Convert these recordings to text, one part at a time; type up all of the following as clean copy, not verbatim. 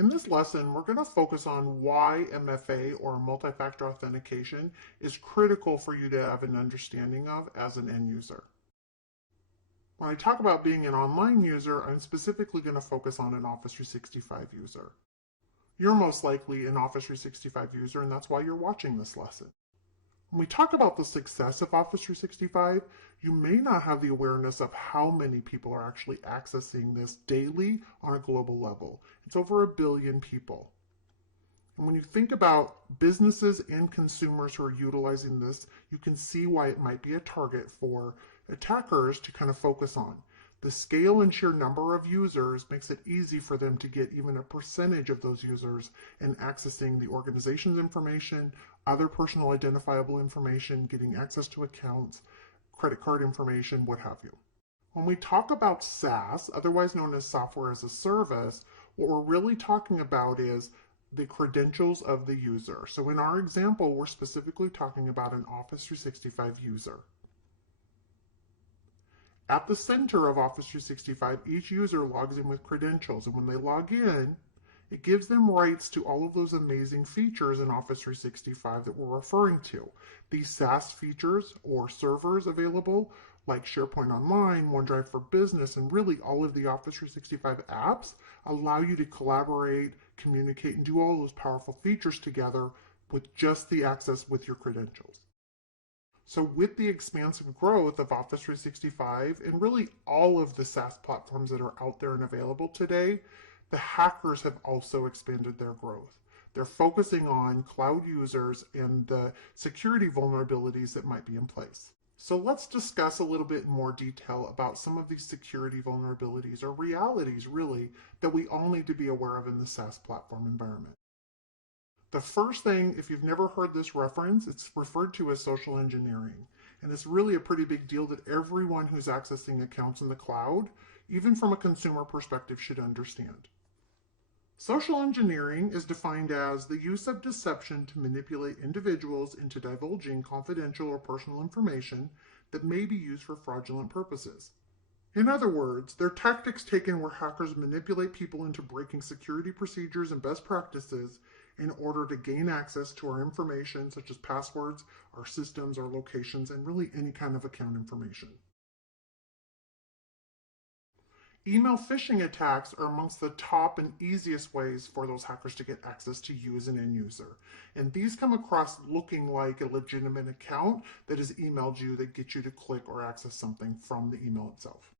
In this lesson, we're going to focus on why MFA or multi-factor authentication is critical for you to have an understanding of as an end user. When I talk about being an online user, I'm specifically going to focus on an Office 365 user. You're most likely an Office 365 user, and that's why you're watching this lesson. When we talk about the success of Office 365, you may not have the awareness of how many people are actually accessing this daily on a global level. It's over 1 billion people. And when you think about businesses and consumers who are utilizing this, you can see why it might be a target for attackers to kind of focus on. The scale and sheer number of users makes it easy for them to get even a percentage of those users and accessing the organization's information, other personal identifiable information, getting access to accounts, credit card information, what have you. When we talk about SaaS, otherwise known as software as a service, what we're really talking about is the credentials of the user. So in our example, we're specifically talking about an Office 365 user. At the center of Office 365, each user logs in with credentials, and when they log in, it gives them rights to all of those amazing features in Office 365 that we're referring to. These SaaS features or servers available, like SharePoint Online, OneDrive for Business, and really all of the Office 365 apps, allow you to collaborate, communicate, and do all those powerful features together with just the access with your credentials. So with the expansive growth of Office 365 and really all of the SaaS platforms that are out there and available today, the hackers have also expanded their growth. They're focusing on cloud users and the security vulnerabilities that might be in place. So let's discuss a little bit in more detail about some of these security vulnerabilities or realities really that we all need to be aware of in the SaaS platform environment. The first thing, if you've never heard this reference, it's referred to as social engineering. And it's really a pretty big deal that everyone who's accessing accounts in the cloud, even from a consumer perspective, should understand. Social engineering is defined as the use of deception to manipulate individuals into divulging confidential or personal information that may be used for fraudulent purposes. In other words, they're tactics taken where hackers manipulate people into breaking security procedures and best practices in order to gain access to our information, such as passwords, our systems, our locations, and really any kind of account information. Email phishing attacks are amongst the top and easiest ways for those hackers to get access to you as an end user. And these come across looking like a legitimate account that has emailed you that gets you to click or access something from the email itself.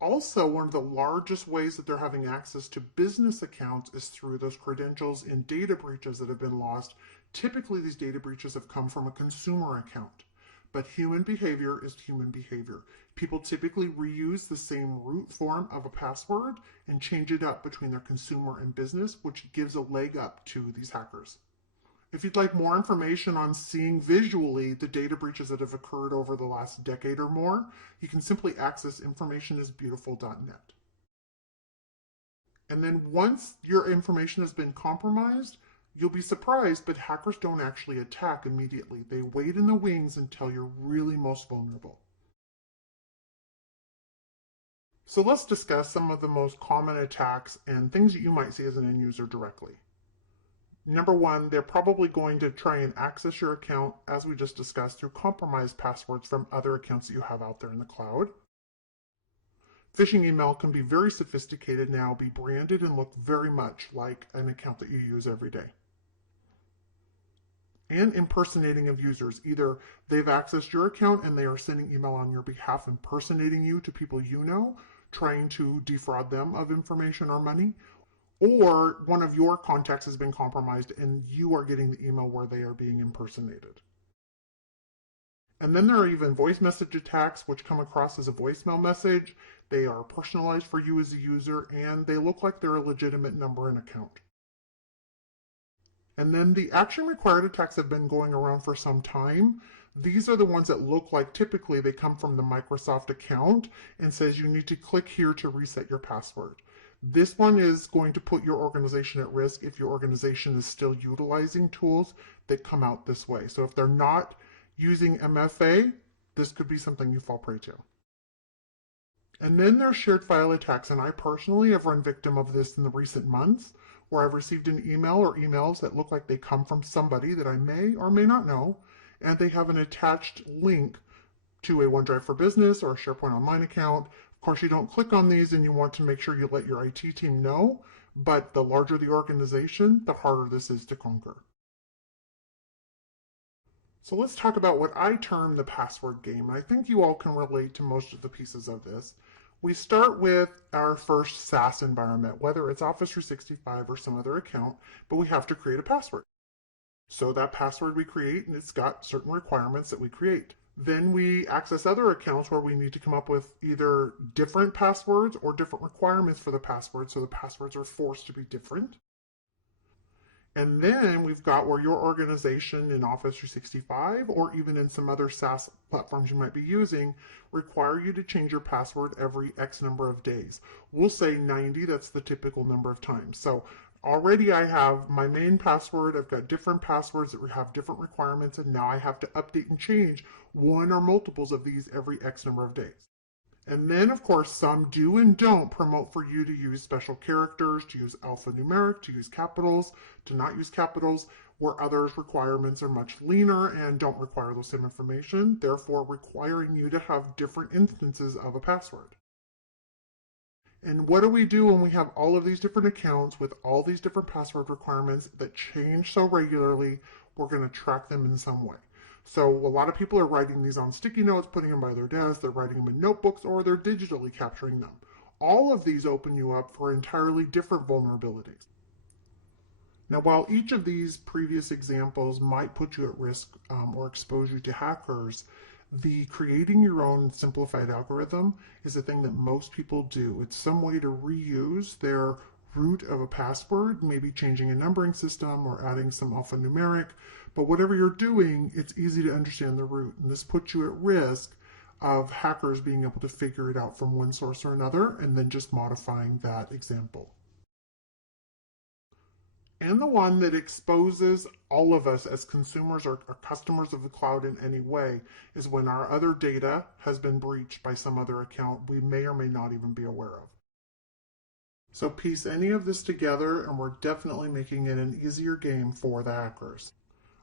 Also, one of the largest ways that they're having access to business accounts is through those credentials and data breaches that have been lost. Typically, these data breaches have come from a consumer account, but human behavior is human behavior. People typically reuse the same root form of a password and change it up between their consumer and business, which gives a leg up to these hackers. If you'd like more information on seeing visually the data breaches that have occurred over the last decade or more, you can simply access informationisbeautiful.net. And then once your information has been compromised, you'll be surprised, but hackers don't actually attack immediately. They wait in the wings until you're really most vulnerable. So let's discuss some of the most common attacks and things that you might see as an end user directly. Number one, they're probably going to try and access your account, as we just discussed, through compromised passwords from other accounts that you have out there in the cloud. Phishing email can be very sophisticated now, be branded, and look very much like an account that you use every day. And impersonating of users. Either they've accessed your account and they are sending email on your behalf, impersonating you to people you know, trying to defraud them of information or money, or one of your contacts has been compromised and you are getting the email where they are being impersonated. And then there are even voice message attacks, which come across as a voicemail message. They are personalized for you as a user, and they look like they're a legitimate number and account. And then the action required attacks have been going around for some time. These are the ones that look like typically they come from the Microsoft account and says you need to click here to reset your password. This one is going to put your organization at risk if your organization is still utilizing tools that come out this way. So if they're not using MFA, this could be something you fall prey to. And then there's shared file attacks, and I personally have run victim of this in the recent months, where I've received an email or emails that look like they come from somebody that I may or may not know, and they have an attached link to a OneDrive for Business or a SharePoint Online account. Of course, you don't click on these and you want to make sure you let your IT team know, but the larger the organization, the harder this is to conquer. So let's talk about what I term the password game. I think you all can relate to most of the pieces of this. We start with our first SaaS environment, whether it's Office 365 or some other account, but we have to create a password. So that password we create, and it's got certain requirements that we create. Then we access other accounts where we need to come up with either different passwords or different requirements for the password, so the passwords are forced to be different. And then we've got where your organization in Office 365 or even in some other SaaS platforms you might be using require you to change your password every X number of days. We'll say 90, that's the typical number of times. So already I have my main password, I've got different passwords that have different requirements, and now I have to update and change one or multiples of these every X number of days. And then, of course, some do and don't promote for you to use special characters, to use alphanumeric, to use capitals, to not use capitals, where others' requirements are much leaner and don't require those same information, therefore requiring you to have different instances of a password. And what do we do when we have all of these different accounts with all these different password requirements that change so regularly? We're going to track them in some way. So a lot of people are writing these on sticky notes, putting them by their desk, they're writing them in notebooks, or they're digitally capturing them. All of these open you up for entirely different vulnerabilities. Now, while each of these previous examples might put you at risk or expose you to hackers, the creating your own simplified algorithm is a thing that most people do. It's some way to reuse their root of a password, maybe changing a numbering system or adding some alphanumeric. But whatever you're doing, it's easy to understand the root. And this puts you at risk of hackers being able to figure it out from one source or another and then just modifying that example. And the one that exposes all of us as consumers or customers of the cloud in any way is when our other data has been breached by some other account we may or may not even be aware of. So piece any of this together and we're definitely making it an easier game for the hackers.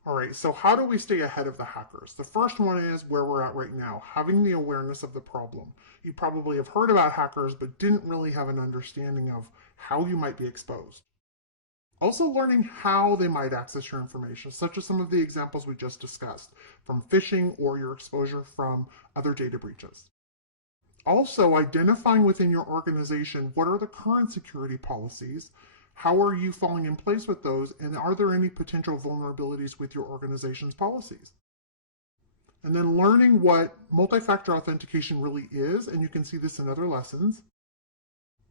All right, so how do we stay ahead of the hackers? The first one is where we're at right now, having the awareness of the problem. You probably have heard about hackers, but didn't really have an understanding of how you might be exposed. Also learning how they might access your information, such as some of the examples we just discussed, from phishing or your exposure from other data breaches. Also identifying within your organization what are the current security policies, how are you falling in place with those, and are there any potential vulnerabilities with your organization's policies? And then learning what multi-factor authentication really is, and you can see this in other lessons,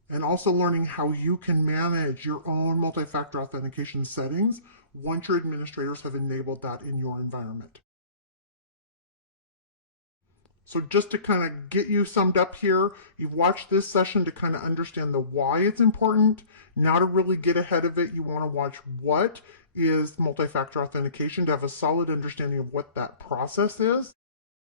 and also learning how you can manage your own multi-factor authentication settings once your administrators have enabled that in your environment. So just to kind of get you summed up here, you've watched this session to kind of understand the why it's important. Now to really get ahead of it, you want to watch what is multi-factor authentication to have a solid understanding of what that process is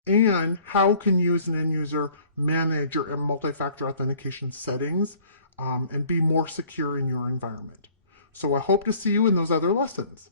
and how can you as an end user manage your multi-factor authentication settings and be more secure in your environment. So I hope to see you in those other lessons.